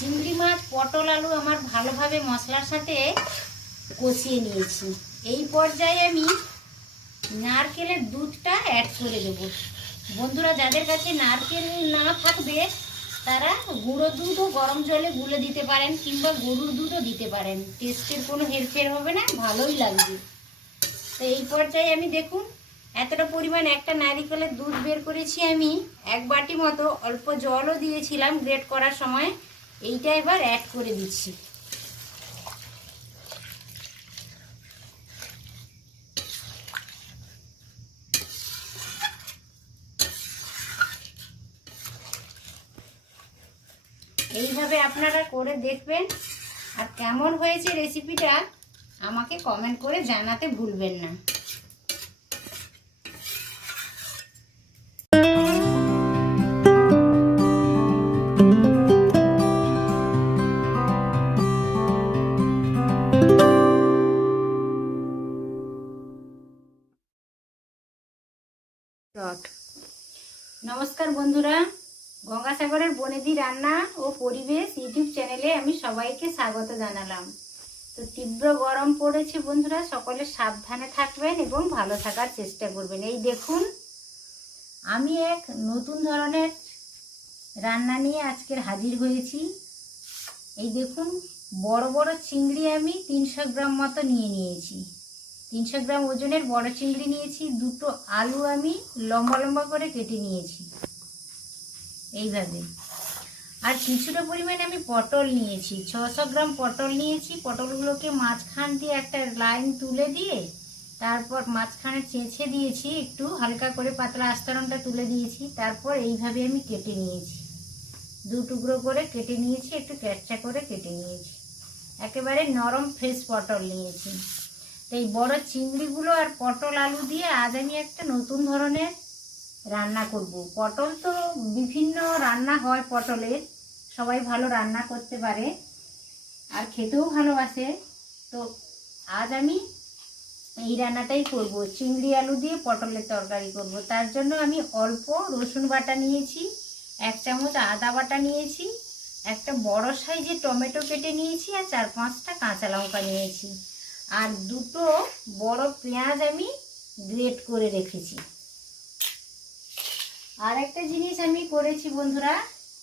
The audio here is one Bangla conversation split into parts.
চিংড়ি মাছ পটল আলু আমার ভালোভাবে মশলার সাথে কষিয়ে নিয়েছি। এই পর্যায়ে আমি নারকেলের দুধটা অ্যাড করে দেবো। বন্ধুরা, যাদের কাছে নারকেল না থাকবে তারা গুঁড়ো দুধও গরম জলে গুলে দিতে পারেন, কিংবা গরুর দুধও দিতে পারেন। টেস্টের কোনো হেরফের হবে না, ভালোই লাগবে। তো এই পর্যায়ে আমি দেখুন এতটা পরিমাণ একটা নারকেলের দুধ বের করেছি আমি। 1 বাটি মতো অল্প জলও দিয়েছিলাম গ্রেট করার সময়। এইটা এবার অ্যাড করে দিচ্ছি। এইভাবে আপনারা করে দেখবেন, আর কেমন হয়েছে রেসিপিটা আমাকে কমেন্ট করে জানাতে ভুলবেন না। নমস্কার বন্ধুরা, গঙ্গাসাগরের বনেদি রান্না ও পরিবেশ ইউটিউব চ্যানেলে আমি সবাইকে স্বাগত জানালাম। তো তীব্র গরম পড়েছে বন্ধুরা, সকলে সাবধানে থাকবেন এবং ভালো থাকার চেষ্টা করবেন। এই দেখুন আমি এক নতুন ধরনের রান্না নিয়ে আজকের হাজির হয়েছি। এই দেখুন বড় বড় চিংড়ি আমি 300 গ্রাম মতো নিয়েছি। 300 গ্রাম ওজনের বড় চিংড়ি নিয়েছি। 2টো আলু আমি লম্বা লম্বা করে কেটে নিয়েছি এইভাবে। আর কিছুটা পরিমাণে আমি পটল নিয়েছি, 600 গ্রাম পটল নিয়েছি। পটলগুলোকে মাঝখান দিয়ে একটা লাইন তুলে দিয়ে তারপর মাঝখানে চেঁচে দিয়েছি, একটু হালকা করে পাতলা আস্তরণটা তুলে দিয়েছি। তারপর এইভাবে আমি কেটে নিয়েছি, 2 টুকরো করে কেটে নিয়েছি, একটু ক্যাচা করে কেটে নিয়েছি। একেবারে নরম ফ্রেশ পটল নিয়েছি। তো এই বড় চিংড়িগুলো আর পটল আলু দিয়ে আজ আমি একটা নতুন ধরনের রান্না করব। পটল তো বিভিন্ন রান্না হয় পটলের, সবাই ভালো রান্না করতে পারে আর খেতেও ভালোবাসে। তো আজ আমি এই রান্নাটাই করব, চিংড়ি আলু দিয়ে পটলের তরকারি করব। তার জন্য আমি অল্প রসুন বাটা নিয়েছি, 1 চামচ আদা বাটা নিয়েছি, একটা বড় সাইজের টমেটো কেটে নিয়েছি, আর 4-5টা কাঁচা লঙ্কা নিয়েছি, আর 2টো বড় পেঁয়াজ আমি গ্রেট করে রেখেছি। আর একটা জিনিস আমি করেছি বন্ধুরা,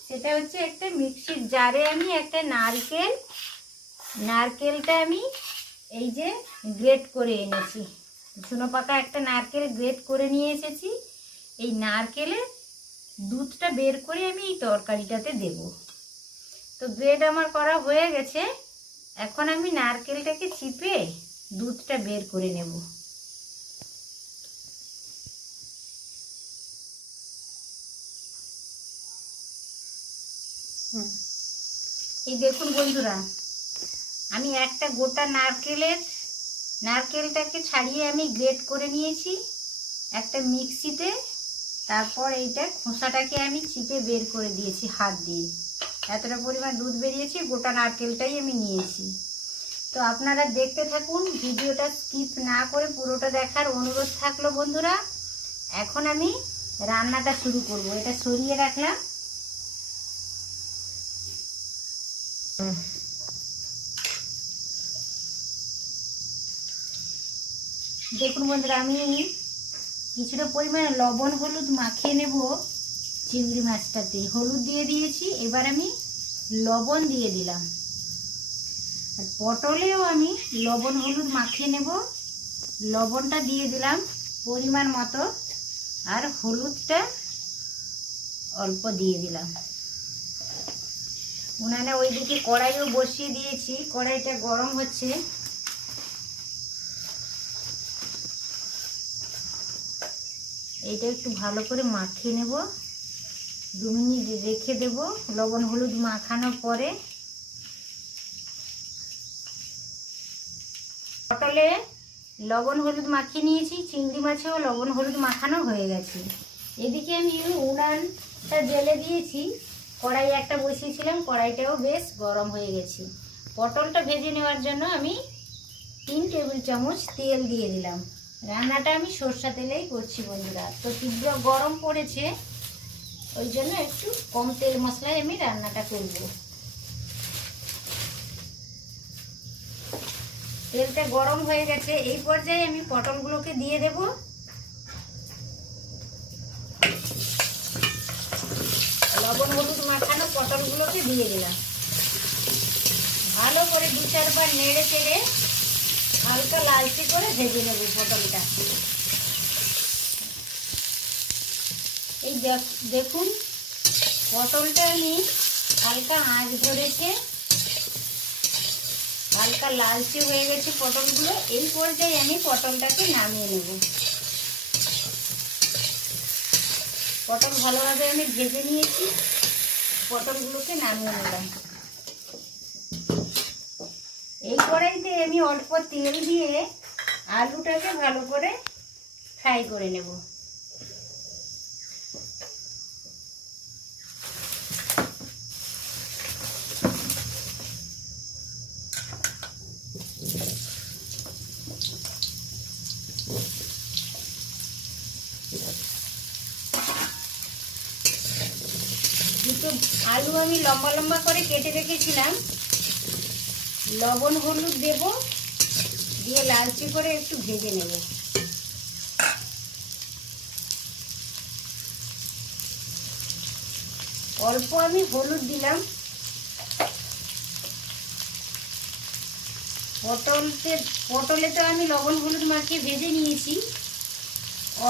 সেটা হচ্ছে একটা মিক্সির জারে আমি একটা নারকেলটা আমি এই যে গ্রেট করে এনেছি। চুনো পাকা একটা নারকেল গ্রেট করে নিয়ে এসেছি। এই নারকেলের দুধটা বের করে আমি এই তরকারিটাতে দেব। তো গ্রেট আমার করা হয়ে গেছে। এখন আমি নারকেলটাকে চিপে দুধটা বের করে নেব। এই দেখুন বন্ধুরা, আমি একটা গোটা নারকেলটাকে ছাড়িয়ে আমি গ্রেট করে নিয়েছি একটা মিক্সিতে। তারপর এইটা খোসাটাকে আমি চিপে বের করে দিয়েছি হাত দিয়ে। এতটা পরিমাণ দুধ বেরিয়েছে, গোটা নারকেলটাই আমি নিয়েছি। তো আপনারা দেখতে থাকুন, ভিডিওটা স্কিপ না করে পুরোটা দেখার অনুরোধ থাকলো বন্ধুরা। এখন আমি রান্নাটা শুরু করব। এটা সরিয়ে রাখলাম। দেখুন বন্ধুরা, আমি কিছুটা পরিমাণে লবণ হলুদ মাখিয়ে নেব চিংড়ি মাছটাতে। হলুদ দিয়ে দিয়েছি, এবার আমি লবণ দিয়ে দিলাম। আর পটলেও আমি লবণ হলুদ মাখিয়ে নেব। লবণটা দিয়ে দিলাম পরিমাণ মতো, আর হলুদটা অল্প দিয়ে দিলাম। উনানে ওইদিকে কড়াইও বসিয়ে দিয়েছি, কড়াইটা গরম হচ্ছে। এইটা একটু ভালো করে মাখিয়ে নেব, 2 মিনিট রেখে দেব লবণ হলুদ মাখানোর পরে। পটলে লবণ হলুদ মাখিয়ে নিয়েছি, চিংড়ি মাছেও লবণ হলুদ মাখানো হয়ে গেছে। এদিকে আমি উনানটা জ্বেলে দিয়েছি, কড়াই একটা বসিয়েছিলাম, কড়াইটাও বেশ গরম হয়ে গেছে। পটলটা ভেজে নেওয়ার জন্য আমি 3 টেবিল চামচ তেল দিয়ে দিলাম। রান্নাটা আমি সরষা তেলেই করছি বন্ধুরা। তো তীব্র গরম পড়েছে, ওই জন্য একটু কম তেল মশলায় আমি রান্নাটা করব। তেলটা গরম হয়ে গেছে, এই পর্যায়ে আমি পটলগুলোকে দিয়ে দেব। লবণ হলুদ মাখানো পটলগুলোকে দিয়ে দিলাম। ভালো করে 2-4 বার নেড়ে চেড়ে হালকা লালচে করে ভেজে নেব পটলটা। এই দেখুন পটলটা আমি হালকা আঁচ ধরেছে, হালকা লালচে হয়ে গেছে পটলগুলো। এই পর্যায়ে আমি পটলটাকে নামিয়ে নেব। পটল ভালোভাবে আমি ভেজে নিয়েছি, পটলগুলোকে নামিয়ে নিলাম। এই কড়াইতে আমি অল্প তেল দিয়ে আলুটাকে ভালো করে ফ্রাই করে নেব। দুটো আলু আমি লম্বা লম্বা করে কেটে রেখেছিলাম, লবণ হলুদ দেব, দিয়ে লালচে করে একটু ভেজে নেব। অল্প আমি হলুদ দিলাম। পটলে তো আমি লবণ হলুদ মাখিয়ে ভেজে নিয়েছি,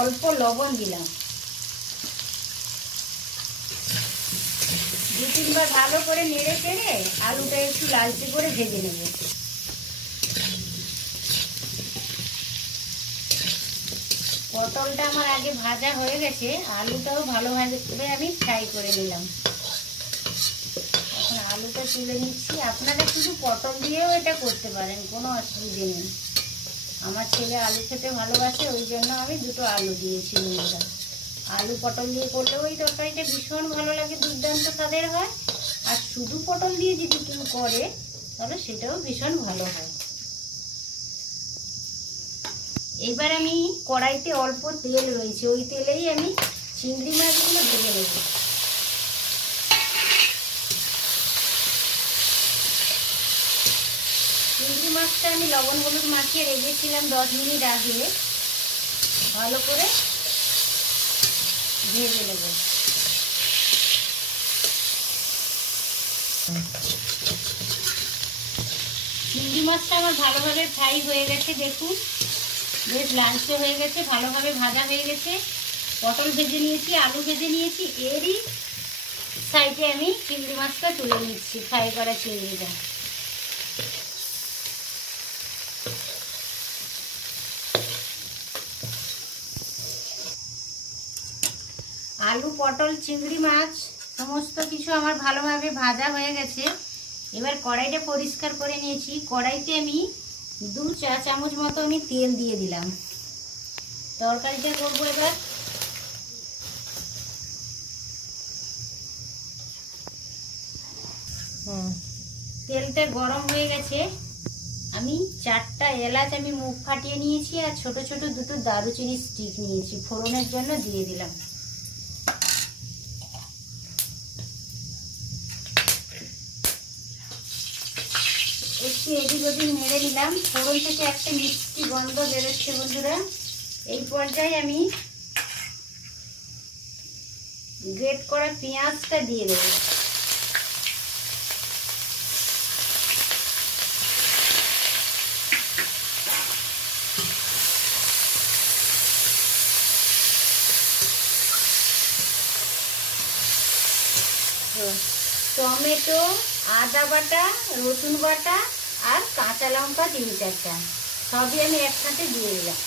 অল্প লবণ দিলাম। 2-3 বার ভালো করে নেড়ে চেড়ে আলুটা একটু লালচে করে ভেজে নেব। পটলটা আমার আগে ভাজা হয়ে গেছে, আলুটাও ভালোভাবে আমি ফ্রাই করে নিলাম। এখন আলুটা তুলে নিচ্ছি। আপনারা শুধু পটল দিয়েও এটা করতে পারেন, কোনো অসুবিধে নেই। আমার ছেলে আলু খেতে ভালোবাসে, ওই জন্য আমি 2টো আলু দিয়েছি বন্ধুরা। আলু পটল দিয়ে করলেও এই তরকারিটা ভীষণ ভালো লাগে, দুর্দান্ত স্বাদের হয়। আর শুধু পটল দিয়ে যদি কেউ করে তাহলে সেটাও ভীষণ ভালো হয়। এবার আমি কড়াইতে অল্প তেল রয়েছে, ওই তেলেই আমি চিংড়ি মাছগুলো ভেজে নেব। চিংড়ি মাছটা আমি লবণ হলুদ মাখিয়ে রেখেছিলাম 10 মিনিট আগে, ভালো করে ভেজে নেব। চিংড়ি মাছটা আমার ভালোভাবে ফ্রাই হয়ে গেছে, দেখুন বেশ লালচে হয়ে গেছে, ভালোভাবে ভাজা হয়ে গেছে। পটল ভেজে নিয়েছি, আলু ভেজে নিয়েছি, এরই সাইডে আমি চিংড়ি মাছটা তুলে নিচ্ছি, ফ্রাই করা চিংড়িটা। আলু পটল চিংড়ি মাছ সমস্ত কিছু আমার ভালোভাবে ভাজা হয়ে গেছে। এবার কড়াইটা পরিষ্কার করে নিয়েছি, কড়াইতে আমি 2 চা চামচ মতো আমি তেল দিয়ে দিলাম। তরকারিটা করবো এবার। তেলটা গরম হয়ে গেছে, আমি 4টা এলাচ আমি মুখ ফাটিয়ে নিয়েছি, আর ছোট ছোট 2টো দারুচিনি স্টিক নিয়েছি, ফোড়নের জন্য দিয়ে দিলাম। একটু এদিক ওদিক নেড়ে নিলাম। ফোড়ন থেকে একটা মিষ্টি গন্ধ বেরোচ্ছে বন্ধুরা। এই পর্যায়ে আমি গ্রেট করা পেঁয়াজটা দিয়ে দেব। টমেটো, আদা বাটা, রসুন বাটা আর কাঁচা লঙ্কা 3-4টা সবই আমি একসাথে দিয়ে দিলাম।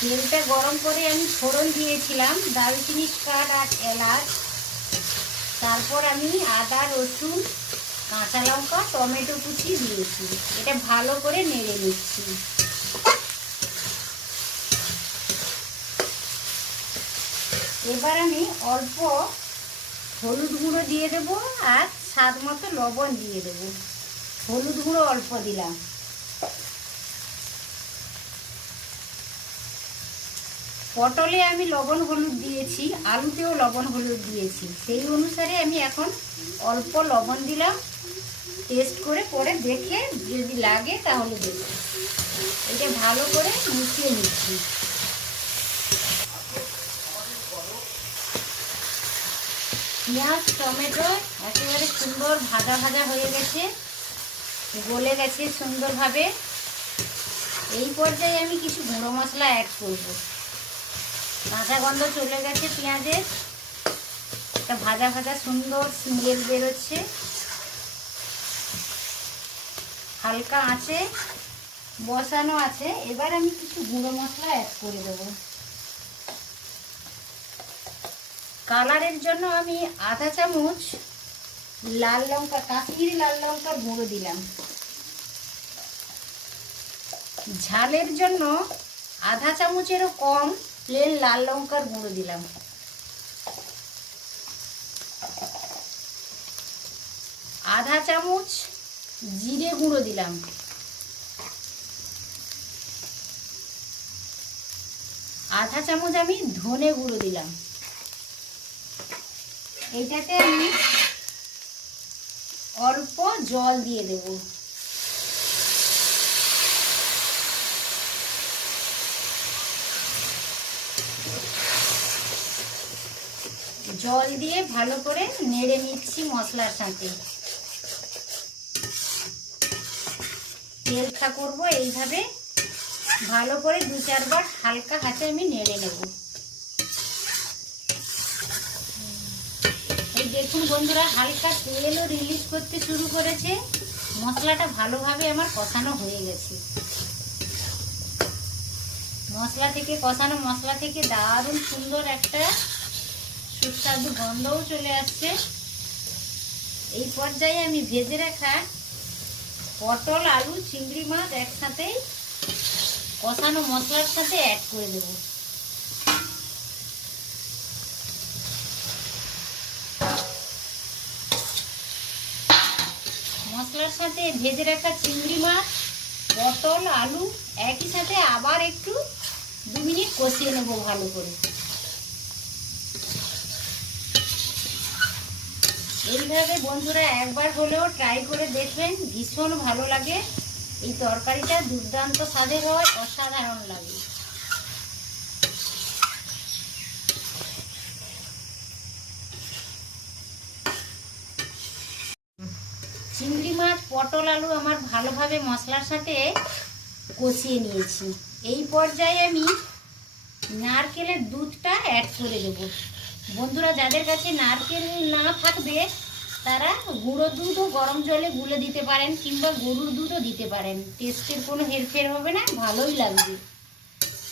তেলটা গরম করে আমি ফোড়ন দিয়েছিলাম দারুচিনি কাঠ আর এলাচ, তারপর আমি আদা রসুন কাঁচা লঙ্কা টমেটো কুচি দিয়েছি। এটা ভালো করে নেড়ে নিচ্ছি। এবার আমি অল্প হলুদ গুঁড়ো দিয়ে দেবো আর স্বাদ মতো লবণ দিয়ে দেবো। হলুদ গুঁড়ো অল্প দিলাম। পটলে আমি লবণ হলুদ দিয়েছি, আলুতেও লবণ হলুদ দিয়েছি, সেই অনুসারে আমি এখন অল্প লবণ দিলাম। টেস্ট করে পরে দেখে যদি লাগে তাহলে দেব। এটা ভালো করে মিশিয়ে নিচ্ছি। পেঁয়াজ টমেটো একেবারে সুন্দর ভাজা ভাজা হয়ে গেছে, গলে গেছে সুন্দরভাবে। এই পর্যায়ে আমি কিছু গুঁড়ো মশলা অ্যাড করব। কাঁচা গন্ধ চলে গেছে পেঁয়াজের, একটা ভাজা ভাজা সুন্দর স্মেল বেরোচ্ছে। হালকা আঁচে বসানো আছে। এবার আমি কিছু গুঁড়ো মশলা অ্যাড করে দেবো। কালারের জন্য আমি আধা চামচ লাল লঙ্কা, কাশ্মীরি লাল লঙ্কার গুঁড়ো দিলাম। ঝালের জন্য আধা চামচেরও কম প্লেন লাল লঙ্কার গুঁড়ো দিলাম। আধা চামচ জিরে গুঁড়ো দিলাম। আধা চামচ আমি ধনে গুঁড়ো দিলাম। এইটাতে আমি অল্প জল দিয়ে দেব। জল দিয়ে ভালো করে নেড়ে নিচ্ছি মশলার সাথে। তেলটা করব এইভাবে ভালো করে 2-4 বার হালকা হাতে আমি নেড়ে নেব। এই দেখুন বন্ধুরা, হালকা তেলও রিলিজ করতে শুরু করেছে। মশলাটা ভালোভাবে আমার কষানো হয়ে গেছে। মশলা থেকে দারুণ সুন্দর একটা সুস্বাদু গন্ধও চলে আসছে। এই পর্যায়ে আমি ভেজে রাখা পটল, আলু, চিংড়ি মাছ একসাথে কষানো মশলার সাথে অ্যাড করে দেব। মশলার সাথে ভেজে রাখা চিংড়ি মাছ, পটল, আলু একই সাথে আবার একটু 2 মিনিট কষিয়ে নেব ভালো করে। এইভাবে বন্ধুরা একবার হলেও ট্রাই করে দেখবেন, ভীষণ ভালো লাগে। এই তরকারিটা দুর্দান্ত স্বাদের হয়, অসাধারণ লাগে। চিংড়ি মাছ, পটল, আলু আমার ভালোভাবে মশলার সাথে কষিয়ে নিয়েছি। এই পর্যায়ে আমি নারকেলের দুধটা অ্যাড করে দেব। বন্ধুরা, যাদের কাছে নারকেল না থাকবে তারা গুঁড়ো দুধও গরম জলে গুলে দিতে পারেন, কিংবা গরুর দুধও দিতে পারেন। টেস্টের কোনো হেরফের হবে না, ভালোই লাগবে।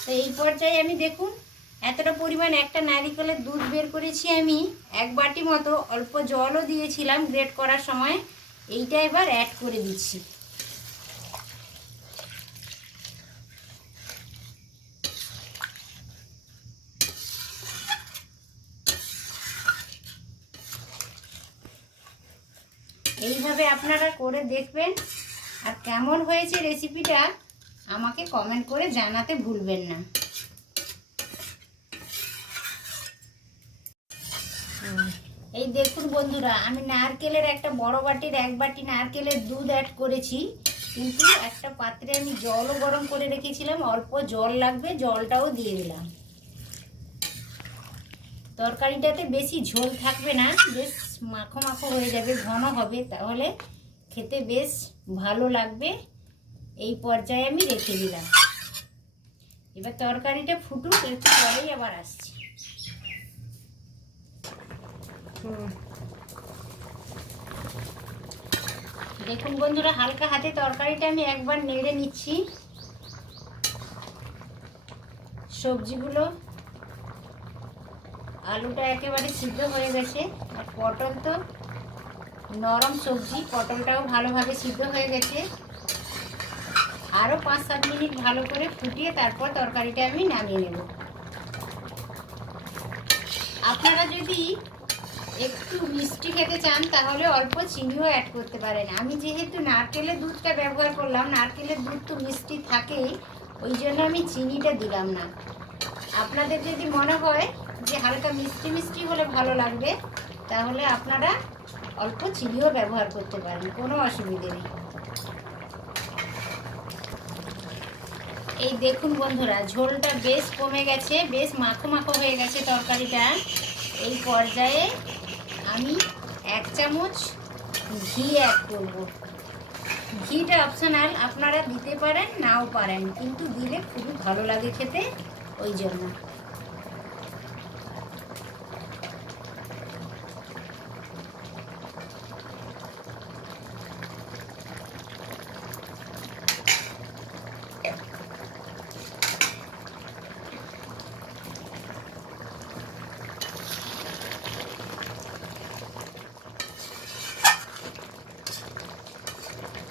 তো এই পর্যায়ে আমি দেখুন এতটা পরিমাণ একটা নারকেলের দুধ বের করেছি আমি। 1 বাটি মতো অল্প জলও দিয়েছিলাম গ্রেট করার সময়। এইটা এবার অ্যাড করে দিচ্ছি। এইভাবে আপনারা করে দেখবেন, আর কেমন হয়েছে রেসিপিটা আমাকে কমেন্ট করে জানাতে ভুলবেন না। এই দেখুন বন্ধুরা, আমি নারকেলের একটা বড় বাটির 1 বাটি নারকেলের দুধ অ্যাড করেছি, কিন্তু একটা পাত্রে আমি জলও গরম করে রেখেছিলাম। অল্প জল লাগবে, জলটাও দিয়ে দিলাম। তরকারিটাতে বেশি ঝোল থাকবে না, বেশ মাখো মাখো হয়ে যাবে, ঘন হবে, তাহলে খেতে বেশ ভালো লাগবে। এই পর্যায়ে আমি রেখে দিলাম। এবার তরকারিটা ফুটুক, একটু পরেই আবার আসছি। দেখুন বন্ধুরা, হালকা হাতে তরকারিটা আমি একবার নেড়ে নিচ্ছি। সবজিগুলো, আলুটা একেবারে সিদ্ধ হয়ে গেছে, আর পটল তো নরম সবজি, পটলটাও ভালোভাবে সিদ্ধ হয়ে গেছে। আরও 5-7 মিনিট ভালো করে ফুটিয়ে তারপর তরকারিটা আমি নামিয়ে নেব। আপনারা যদি একটু মিষ্টি খেতে চান তাহলে অল্প চিনিও অ্যাড করতে পারেন। আমি যেহেতু নারকেলের দুধটা ব্যবহার করলাম, নারকেলের দুধ তো মিষ্টি থাকেই, ওই জন্য আমি চিনিটা দিলাম না। আপনাদের যদি মনে হয় যে হালকা মিষ্টি মিষ্টি হলে ভালো লাগবে, তাহলে আপনারা অল্প চিনিও ব্যবহার করতে পারেন, কোনো অসুবিধে নেই। এই দেখুন বন্ধুরা, ঝোলটা বেশ কমে গেছে, বেশ মাখো মাখো হয়ে গেছে তরকারিটা। এই পর্যায়ে আমি 1 চামচ ঘি অ্যাড করব। ঘিটা অপশনাল, আপনারা দিতে পারেন নাও পারেন, কিন্তু দিলে খুবই ভালো লাগে খেতে, ওই জন্য।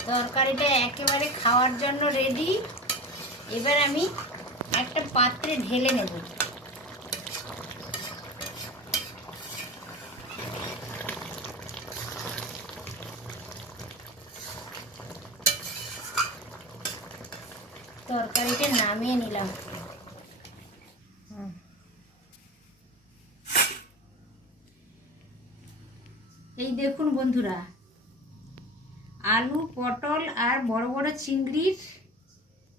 তরকারিটা একেবারে খাওয়ার জন্য রেডি। এবার আমি একটা পাত্রে ঢেলে নেব। তরকারিটা নামিয়ে নিলাম। এই দেখুন বন্ধুরা, আলু, পটল আর বড় বড় চিংড়ির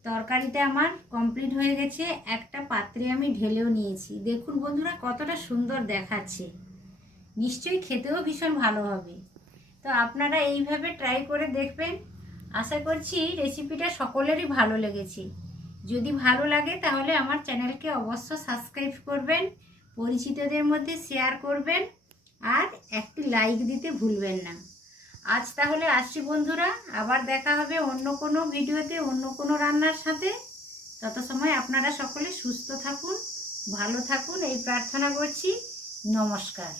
তরকারিটা আমার কমপ্লিট হয়ে গেছে। একটা পাত্রে আমি ঢেলেও নিয়েছি। দেখুন বন্ধুরা, কতটা সুন্দর দেখাচ্ছে। নিশ্চয়ই খেতেও ভীষণ ভালো হবে। তো আপনারা এইভাবে ট্রাই করে দেখবেন। আশা করছি রেসিপিটা সকলেরই ভালো লেগেছে। যদি ভালো লাগে তাহলে আমার চ্যানেলকে অবশ্য সাবস্ক্রাইব করবেন, পরিচিতদের মধ্যে শেয়ার করবেন, আর একটি লাইক দিতে ভুলবেন না। আজ তাহলে আসছি বন্ধুরা, আবার দেখা হবে অন্য কোনো ভিডিওতে, অন্য কোনো রান্নার সাথে। তত সময় আপনারা সকলে সুস্থ থাকুন, ভালো থাকুন, এই প্রার্থনা করছি। নমস্কার।